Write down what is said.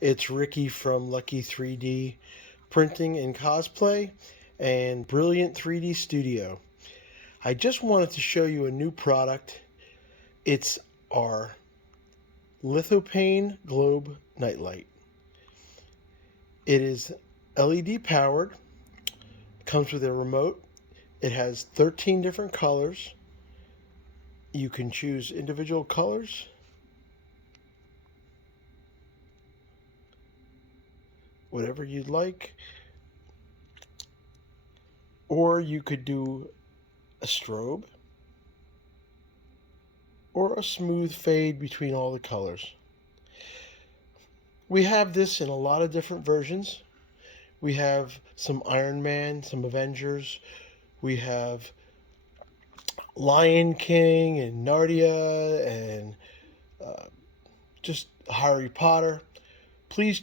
It's Ricky from Lucky 3D Printing and Cosplay and Brilliant 3D Studio. I just wanted to show you a new product. It's our lithopane globe nightlight. It is LED powered, comes with a remote. It has 13 different colors. You can choose individual colors. Whatever you'd like. Or you could do a strobe or a smooth fade between all the colors. We have this in a lot of different versions. We have some Iron Man, some Avengers. We have Lion King and Narnia and just Harry Potter. Please